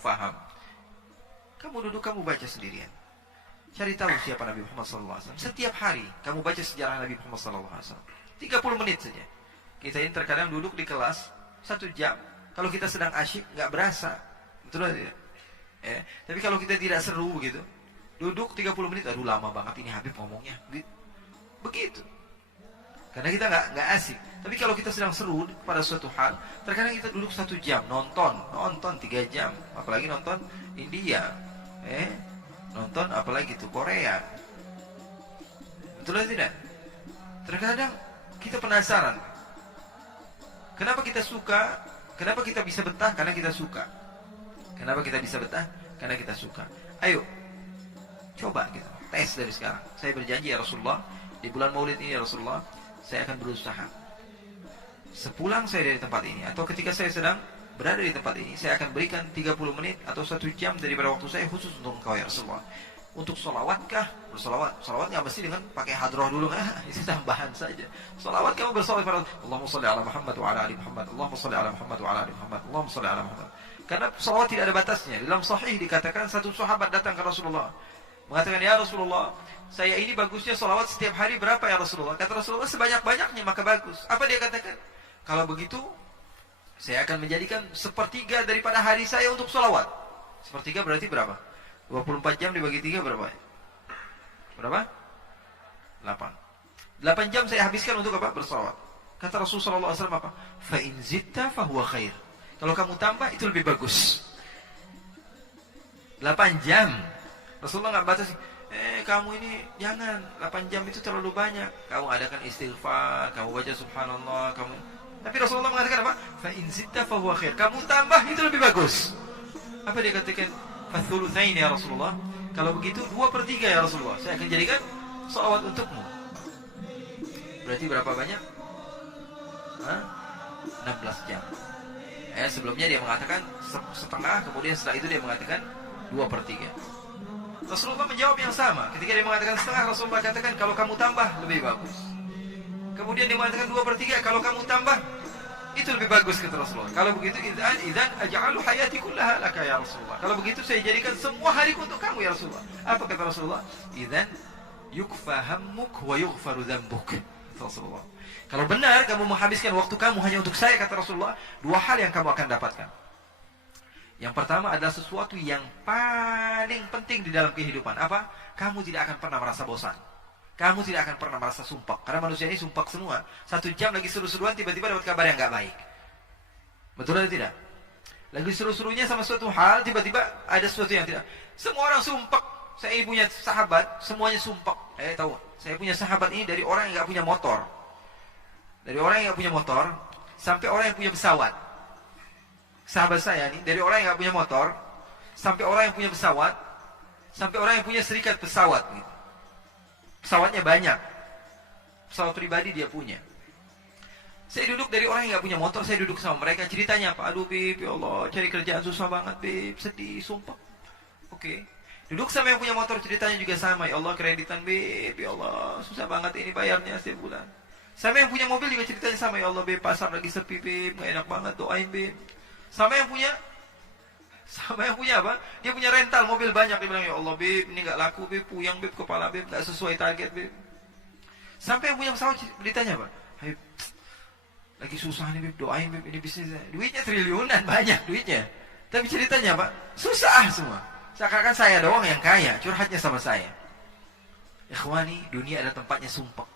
faham. Kamu duduk, kamu baca sendirian. Cari tahu siapa Nabi Muhammad SAW. Setiap hari kamu baca sejarah Nabi Muhammad SAW. 30 menit saja. Kita ini terkadang duduk di kelas 1 jam. Kalau kita sedang asyik, nggak berasa. Betul tidak? Tapi kalau kita tidak seru begitu, duduk 30 menit, aduh lama banget ini Habib ngomongnya. Begitu. Karena kita nggak asik. Tapi kalau kita sedang seru pada suatu hal, terkadang kita duduk 1 jam nonton 3 jam, apalagi nonton India, nonton apalagi itu Korea. Betul atau tidak? Terkadang kita penasaran. Kenapa kita suka? Kenapa kita bisa betah? Karena kita suka. Kenapa kita bisa betah? Karena kita suka. Ayo, coba kita tes dari sekarang. Saya berjanji ya Rasulullah, di bulan Maulid ini ya Rasulullah, saya akan berusaha. Sepulang saya dari tempat ini, atau ketika saya sedang berada di tempat ini, saya akan berikan 30 menit atau 1 jam daripada waktu saya khusus untuk engkau ya Rasulullah. Untuk solawatkah? Bersolawat. Solawat nggak mesti dengan pakai hadroh dulu, itu tambahan saja. Solawat kamu bersolawat pada Allahumma sholli ala Muhammad wa ala ali Muhammad, Allahumma sholli ala Muhammad wa ala ali Muhammad, Allahumma sholli ala Muhammad. Karena solawat tidak ada batasnya. Dalam sahih dikatakan satu sahabat datang ke Rasulullah, mengatakan, ya Rasulullah, saya ini bagusnya solawat setiap hari berapa ya Rasulullah? Kata Rasulullah, sebanyak-banyaknya maka bagus. Apa dia katakan? Kalau begitu, saya akan menjadikan 1/3 daripada hari saya untuk solawat. 1/3 berarti berapa? 24 jam dibagi 3 berapa? Berapa? 8 jam saya habiskan untuk apa? Bersolawat. Kata Rasulullah SAW apa? Fa in zitta fahuwa khair. Kalau kamu tambah itu lebih bagus. 8 jam. Rasulullah nggak batasi. Kamu ini jangan 8 jam itu terlalu banyak. Kamu adakan istighfar, kamu baca subhanallah, kamu. Tapi Rasulullah mengatakan apa? Fa in zitta fahuwa khair. Kamu tambah itu lebih bagus. Apa dia katakan? Fathulutsain ya Rasulullah. Kalau begitu 2/3 ya Rasulullah. Saya akan jadikan salawat untukmu. Berarti berapa banyak? 16 jam. Sebelumnya dia mengatakan setengah, kemudian setelah itu dia mengatakan 2/3. Rasulullah menjawab yang sama. Ketika dia mengatakan setengah, Rasulullah katakan kalau kamu tambah lebih bagus. Kemudian dia mengatakan 2/3, kalau kamu tambah itu lebih bagus kata Rasulullah. Kalau begitu idzan aj'alu hayati kullaha laka ya Rasulullah. Kalau begitu saya jadikan semua hariku untuk kamu ya Rasulullah. Apa kata Rasulullah? Idzan yukfa hammuk wa yughfaru dzambuk. Rasulullah. Kalau benar kamu menghabiskan waktu kamu hanya untuk saya kata Rasulullah, 2 hal yang kamu akan dapatkan. Yang pertama adalah sesuatu yang paling penting di dalam kehidupan. Apa? Kamu tidak akan pernah merasa bosan. Kamu tidak akan pernah merasa sumpek. Karena manusia ini sumpek semua. 1 jam lagi seru-seruan, tiba-tiba dapat kabar yang gak baik. Betul atau tidak? Lagi seru-serunya sama suatu hal, tiba-tiba ada sesuatu yang tidak. Semua orang sumpek. Saya punya sahabat, semuanya sumpek. Tahu, saya punya sahabat ini dari orang yang gak punya motor. Dari orang yang gak punya motor, sampai orang yang punya pesawat. Sahabat saya ini, dari orang yang gak punya motor, sampai orang yang punya pesawat, sampai orang yang punya serikat pesawat. Gitu. Pesawatnya banyak. Pesawat pribadi dia punya. Saya duduk dari orang yang gak punya motor, saya duduk sama mereka, ceritanya apa? Aduh Bib, ya Allah, cari kerjaan susah banget Bib, sedih, sumpah. Oke. Duduk sama yang punya motor, ceritanya juga sama, ya Allah kreditan Bib, ya Allah, susah banget ini bayarnya setiap bulan. Sama yang punya mobil juga ceritanya sama, ya Allah Bib, pasar lagi sepi Bib, gak enak banget, doain Bib. Sama yang punya apa? Dia punya rental mobil banyak. Dia bilang, ya Allah Bib, ini gak laku Bib, puyang Bib, kepala Bib, gak sesuai target Bib. Sampai yang punya pesawat ditanya apa? Habib, lagi susah nih Bib, doain Bib, ini bisnisnya. Duitnya triliunan, banyak duitnya. Tapi ceritanya apa? Susah semua. Seakan-akan saya doang yang kaya, curhatnya sama saya. Ikhwani, dunia ada tempatnya sumpek.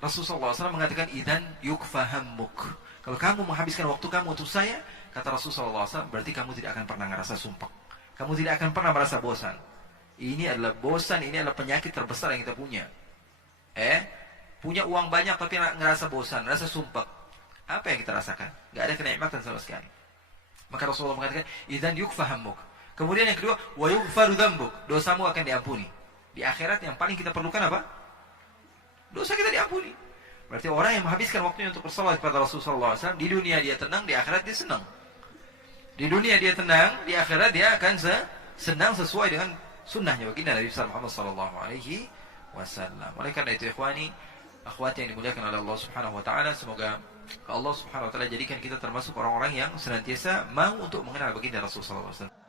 Rasulullah SAW mengatakan, idzan yukfa hammuk. Kalau kamu menghabiskan waktu kamu untuk saya, kata Rasulullah SAW, berarti kamu tidak akan pernah merasa sumpah. Kamu tidak akan pernah merasa bosan. Ini adalah bosan, ini adalah penyakit terbesar yang kita punya. Punya uang banyak tapi ngerasa bosan, ngerasa sumpah. Apa yang kita rasakan? Gak ada kenikmatan sama sekali. Maka Rasulullah mengatakan, idzan yukfa hammuk. Kemudian yang kedua, wa yughfaru dzambuk. Dosamu akan diampuni. Di akhirat yang paling kita perlukan apa? Dosa kita diampuni. Berarti orang yang menghabiskan waktunya untuk bersalawat kepada Rasulullah SAW, di dunia dia tenang, di akhirat dia senang. Di dunia dia tenang, di akhirat dia akan senang sesuai dengan sunnahnya baginda Nabi Muhammad SAW. Oleh karena itu, ikhwani, akhwati yang dimuliakan oleh Allah Subhanahu Wa Taala, semoga Allah Subhanahu Wa Taala jadikan kita termasuk orang-orang yang senantiasa mau untuk mengenal baginda Rasulullah SAW.